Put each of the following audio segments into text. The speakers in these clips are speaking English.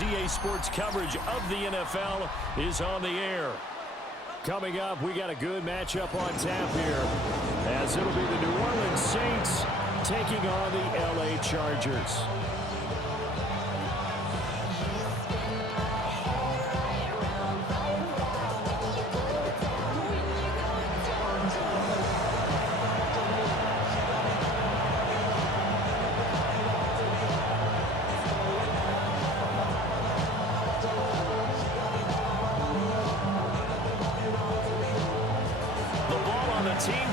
as EA Sports coverage of the NFL is on the air. Coming up, we got a good matchup on tap here, as it'll be the New Orleans Saints taking on the LA Chargers.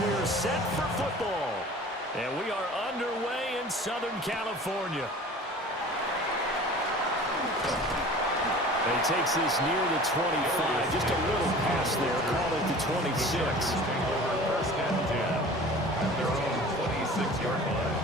We're set for football, and we are underway in Southern California. He takes this near the 25, just a little pass there, call it the 26. First and 10 at their own 26-yard line.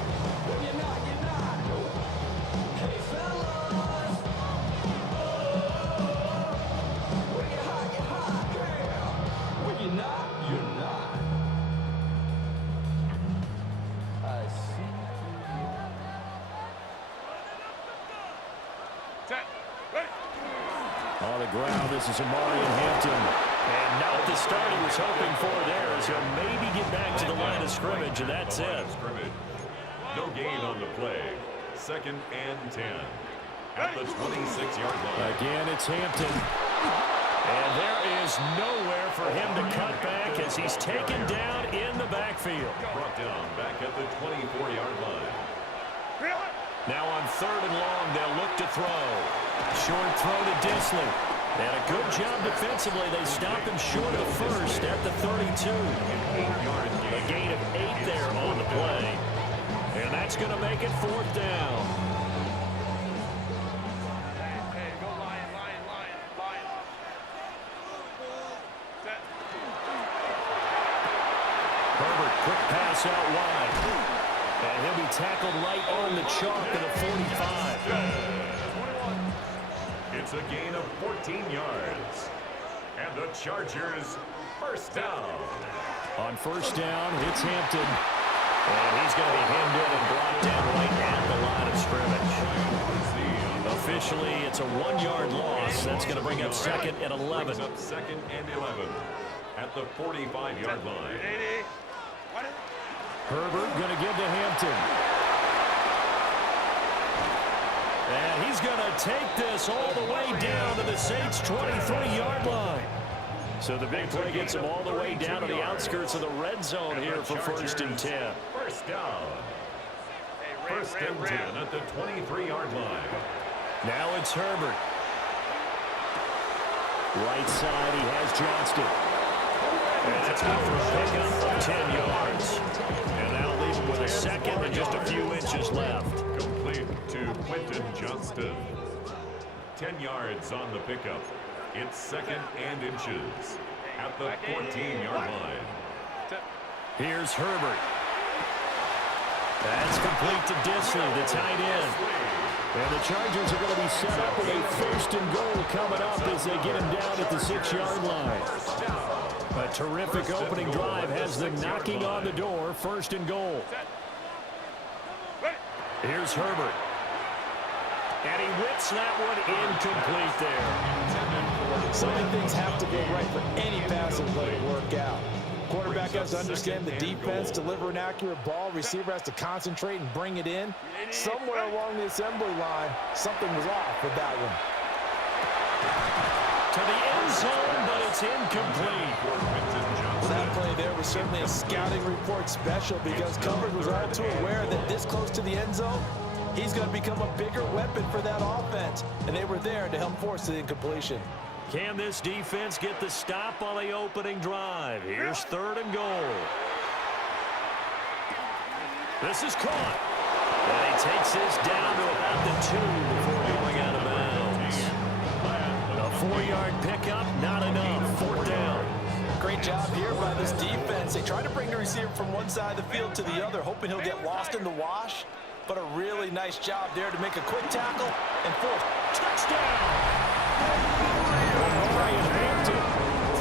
On the ground, this is Amari Hampton. And not the start he was hoping for there, as he'll maybe get back to the line of scrimmage, and that's it. No gain on the play. Second and 10 at the 26-yard line. Again, it's Hampton. And there is nowhere for him to cut back as he's taken down in the backfield. Brought down back at the 24-yard line. Now on third and long, they'll look to throw. Short throw to Disley. And a good job defensively. They stop him short of first at the 32. A gain of 8 there on the play. And that's going to make it fourth down. Herbert, quick pass out wide. And he'll be tackled right on the chalk at a 45. It's a gain of 14 yards. And the Chargers first down. On first down, it's Hampton. And he's going to be hemmed in and brought down right at the line of scrimmage. Officially, it's a 1-yard loss. That's going to bring up second and 11. Second and 11 at the 45-yard line. Herbert going to give to Hampton. And he's going to take this all the way down to the Saints' 23-yard line. So the big play gets him all the way down to the outskirts of the red zone here for first and 10. First down. First and 10 at the 23-yard line. Now it's Herbert. Right side, he has Johnston. And that's good for a pickup of 10 yards. And that'll leave him with a second and just a few inches left. Complete to Quentin Johnston. 10 yards on the pickup. It's second and inches at the 14-yard line. Here's Herbert. That's complete to Disley, the tight end. And the Chargers are going to be set up with a first and goal coming up as they get him down at the 6-yard line. A terrific opening drive has them knocking on the door. First and goal. Here's Herbert. And he whips that one incomplete there. So many things have to go right for any passing play to work out. Quarterback has to understand the defense, deliver an accurate ball. Receiver has to concentrate and bring it in. Somewhere along the assembly line, something was off with that one. To the end zone, but it's incomplete. That play there was certainly a scouting report special because coverage was all too aware that this close to the end zone, he's going to become a bigger weapon for that offense, and they were there to help force the incompletion. Can this defense get the stop on the opening drive? Here's third and goal. This is caught. And he takes this down to about the 2 before going out of bounds. A 4-yard pickup, not enough. Fourth down. Great job here by this defense. They try to bring the receiver from one side of the field to the other, hoping he'll get lost in the wash. But a really nice job there to make a quick tackle and force. Touchdown! Ryan Hampton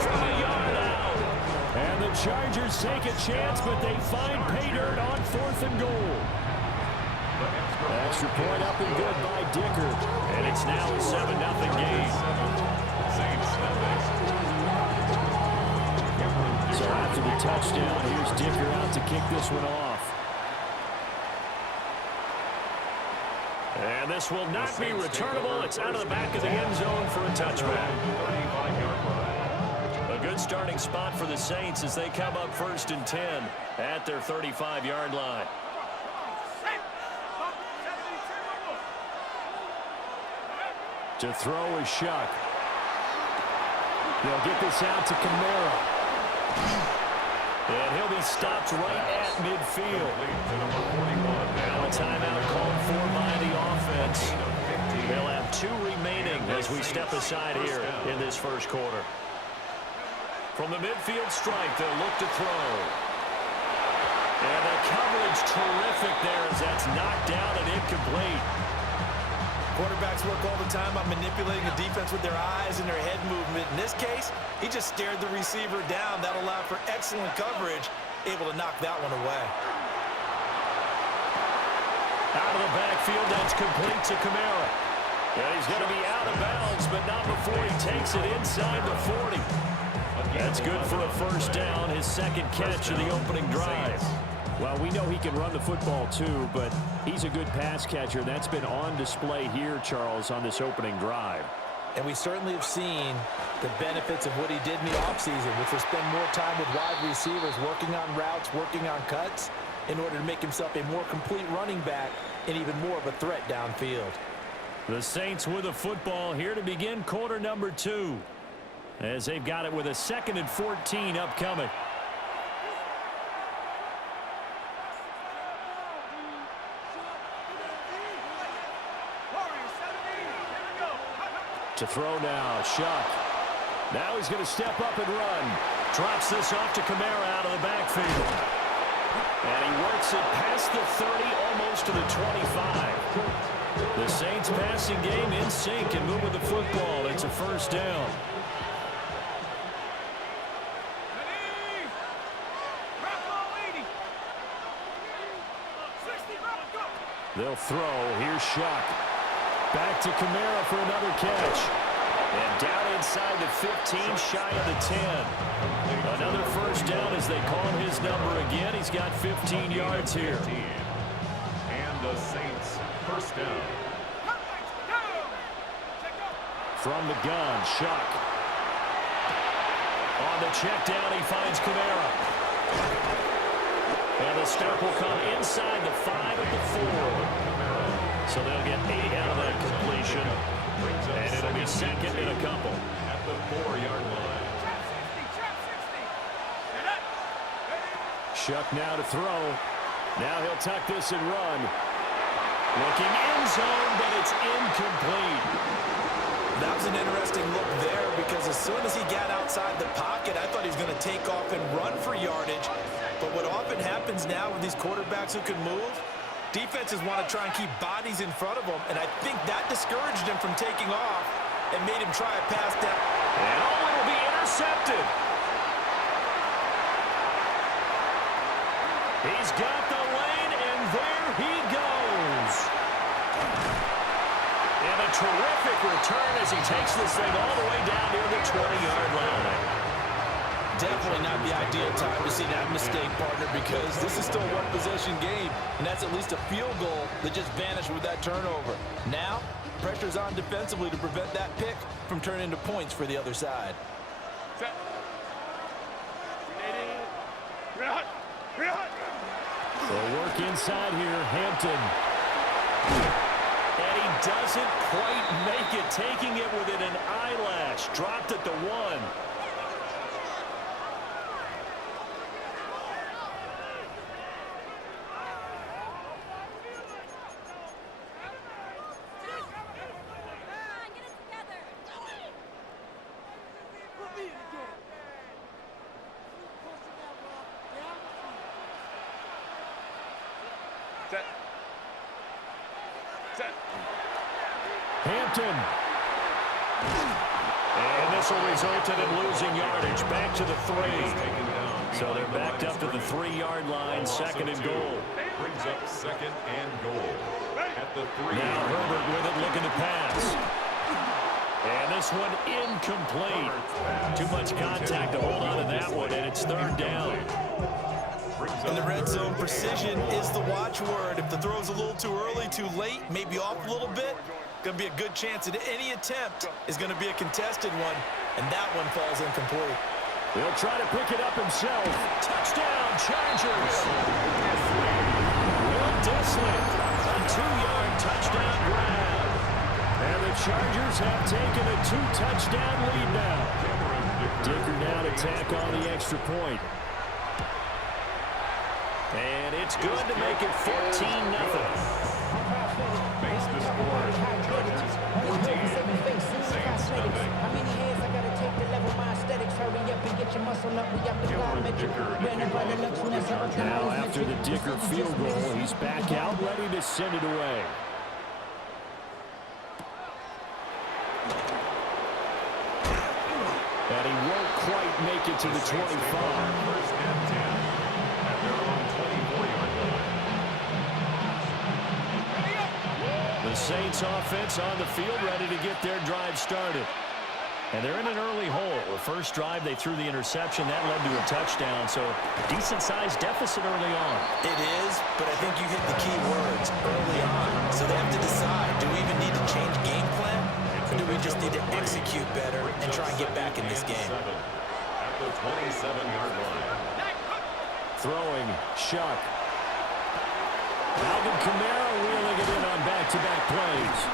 from a yard out. And the Chargers take a chance, but they find pay dirt on fourth and goal. Extra point up and good by Dicker. And it's now a 7-0 game. So after the touchdown, here's Dicker out to kick this one off. And this will not be returnable. It's out of the back of the end zone for a touchback. A good starting spot for the Saints as they come up 1st and 10 at their 35-yard line. To throw is Shuck. They'll get this out to Kamara. And he'll be stopped right at midfield. Now a timeout called for by the offense. They'll have 2 remaining as we step aside here in this first quarter. From the midfield strike, they'll look to throw. And the coverage terrific there as that's knocked down and incomplete. Quarterbacks work all the time on manipulating the defense with their eyes and their head movement. In this case, he just stared the receiver down. That allowed for excellent coverage, able to knock that one away. Out of the backfield, that's complete to Kamara. And he's going to be out of bounds, but not before he takes it inside the 40. That's good for a first down, his second catch of the opening drive. Well, we know he can run the football too, but he's a good pass catcher. That's been on display here, Charles, on this opening drive. And we certainly have seen the benefits of what he did in the offseason, which was spend more time with wide receivers, working on routes, working on cuts, in order to make himself a more complete running back and even more of a threat downfield. The Saints with a football here to begin quarter number 2, as they've got it with a 2nd and 14 upcoming. To throw now, Shuck. Now he's going to step up and run. Drops this off to Kamara out of the backfield. And he works it past the 30, almost to the 25. The Saints passing game in sync and move with the football. It's a first down. They'll throw. Here's Shuck. Back to Kamara for another catch. And down inside the 15, shy of the 10. Another first down as they call his number again. He's got 15 yards here. And the Saints first down. From the gun, Shuck. On the check down, he finds Kamara. And the stop will come inside the 5 at the 4. So they'll get 8 out of that completion. And it'll be second and a couple. At the 4-yard line. Shuck now to throw. Now he'll tuck this and run. Looking end zone, but it's incomplete. That was an interesting look there because as soon as he got outside the pocket, I thought he was going to take off and run for yardage. But what often happens now with these quarterbacks who can move, defenses want to try and keep bodies in front of them, and I think that discouraged him from taking off and made him try a pass down. And it'll be intercepted. He's got the lane, and there he goes. And a terrific return as he takes this thing all the way down near the 20-yard line. Definitely not the ideal time to see that mistake, partner, because this is still a one-possession game, and that's at least a field goal that just vanished with that turnover. Now, pressure's on defensively to prevent that pick from turning into points for the other side. They'll work inside here, Hampton. And he doesn't quite make it, taking it within an eyelash. Dropped at the 1. Hampton. And this will result in him losing yardage. Back to the 3. So they're backed up to the 3-yard line, 2nd and goal. Brings up second and goal at the 3. Now Herbert with it, looking to pass. And this one incomplete. Too much contact to hold on to that one, and it's third down. In the red zone, precision is the watchword. If the throw's a little too early, too late, maybe off a little bit, going to be a good chance that any attempt is going to be a contested one, and that one falls incomplete. He'll try to pick it up himself. Touchdown, Chargers. Will Disley, a 2-yard touchdown grab. And the Chargers have taken a 2-touchdown lead now. Dicker now to tack on the extra point. And it's good to make it 14-0. Makes the score. Chargers 14. Saints nothing. Now after the Dicker field goal, he's back out ready to send it away. And he won't quite make it to the 25. First and 10 at their own 24-yard line. The Saints offense on the field ready to get their drive started. And they're in an early hole. The first drive, they threw the interception. That led to a touchdown, so decent-sized deficit early on. It is, but I think you hit the key words early on. So they have to decide, do we even need to change game plan? Or do we just need to execute better and try and get back in this game? At the 27-yard line. Throwing, Shuck. Alvin Kamara wheeling it in on back-to-back plays.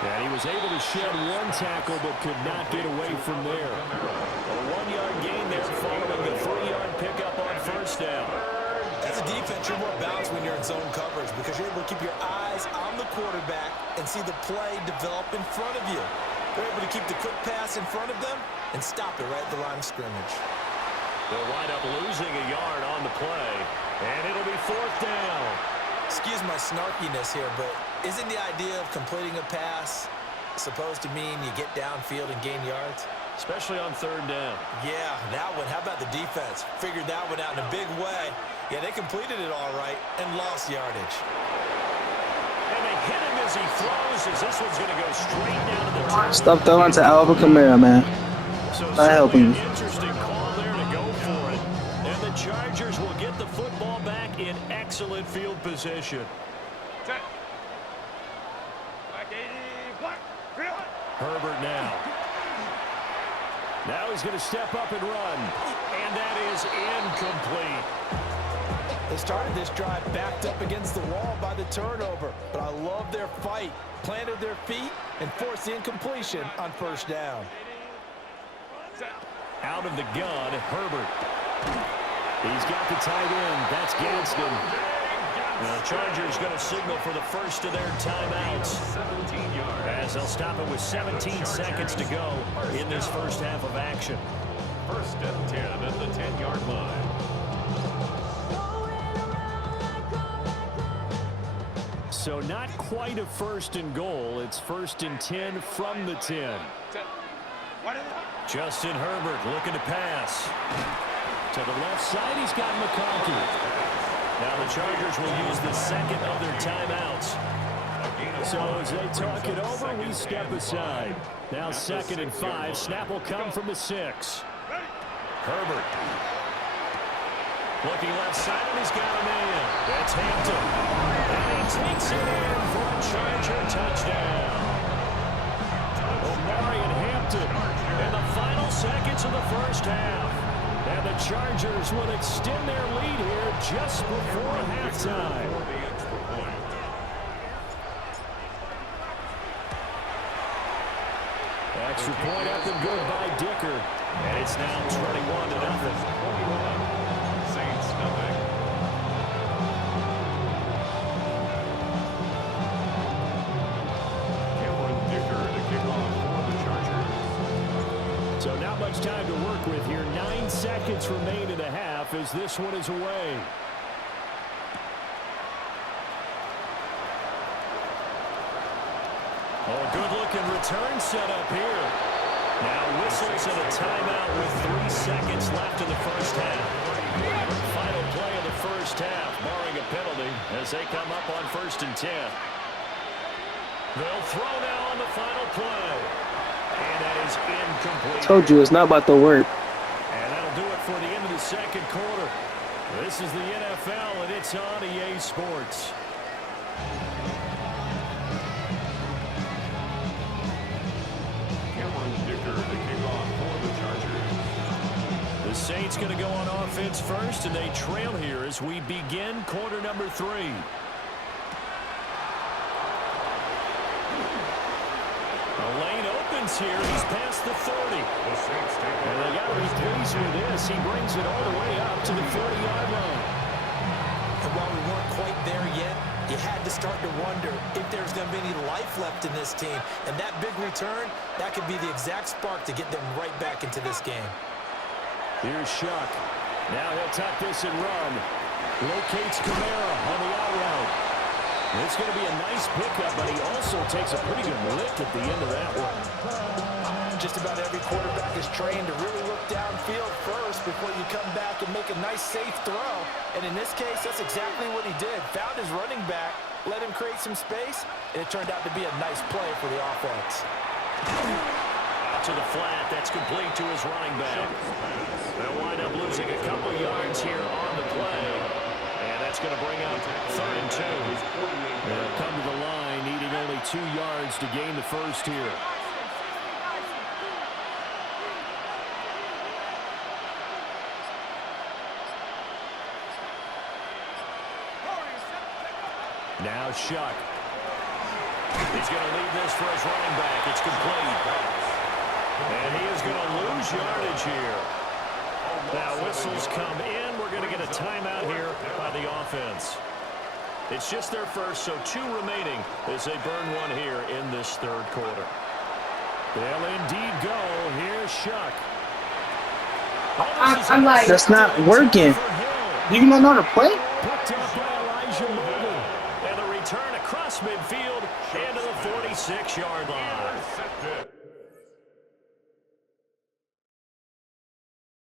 And he was able to shed one tackle but could not get away from there. A 1-yard gain there following the 3-yard pickup on first down. As a defense, you're more balanced when you're in zone coverage because you're able to keep your eyes on the quarterback and see the play develop in front of you. You're able to keep the quick pass in front of them and stop it right at the line of scrimmage. They'll wind up losing a yard on the play, and it'll be fourth down. Excuse my snarkiness here, but isn't the idea of completing a pass supposed to mean you get downfield and gain yards? Especially on third down. Yeah, that one. How about the defense? Figured that one out in a big way. Yeah, they completed it all right and lost yardage. And they hit him as he throws, as this one's going to go straight down to the turf. Stop throwing to Alvin Kamara, man. So Not helping. an interesting call there to go for it. And the Chargers will get the football back in excellent field position. Herbert now. Now he's going to step up and run. And that is incomplete. They started this drive backed up against the wall by the turnover, but I love their fight. Planted their feet and forced the incompletion on first down. Out of the gun, Herbert. He's got the tight end. That's Gadsden. The Chargers going to signal for the first of their timeouts, as they'll stop it with 17 seconds to go in this first half of action. First and 10 at the 10-yard line. So not quite a first and goal. It's first and 10 from the 10. Justin Herbert looking to pass. To the left side, he's got McConkey. Now the Chargers will use the second of their timeouts. So as they talk it over, we step aside. Now 2nd and 5. Snap will come from the 6. Herbert. Looking left side, and he's got a man. That's Hampton. And he takes it in for a Charger touchdown. Omarion Hampton in the final seconds of the first half. And the Chargers will extend their lead here just before halftime. Extra point up and good by Dicker. And it's now 21-0. Saints nothing. Dicker to kick off for the Chargers. So not much time to work with here. 9 seconds remain in the half as this one is away. Oh, good-looking return set up here. Now whistles and a timeout with 3 seconds left in the first half. Final play of the first half, barring a penalty as they come up on 1st and 10. They'll throw now on the final play. And that is incomplete. Told you it's not about the work. And that'll do it for the end of the second quarter. This is the NFL, and it's on EA Sports. The Saints going to go on offense first, and they trail here as we begin quarter number 3. The lane opens here. He's past the 30. And they got to be pleased with this. He brings it all the way up to the 40-yard line. And while we weren't quite there yet, you had to start to wonder if there's going to be any life left in this team. And that big return, that could be the exact spark to get them right back into this game. Here's Shuck. Now he'll tuck this and run. Locates Kamara on the out route. It's going to be a nice pickup, but he also takes a pretty good lick at the end of that one. Just about every quarterback is trained to really look downfield first before you come back and make a nice, safe throw. And in this case, that's exactly what he did. Found his running back, let him create some space, and it turned out to be a nice play for the offense. Out to the flat. That's complete to his running back. They'll wind up losing a couple yards here on the play. And that's going to bring up 3rd and 2. They'll come to the line, needing only 2 yards to gain the first here. Now Shuck. He's going to leave this for his running back. It's complete. And he is going to lose yardage here. Now whistles come in. We're going to get a timeout here by the offense. It's just their first, so 2 remaining as they burn one here in this 3rd quarter. They'll indeed go. Here's Shuck. I'm like, that's not working. Do you not know how to play? Picked up by Elijah Morgan. And the return across midfield into the 46-yard line.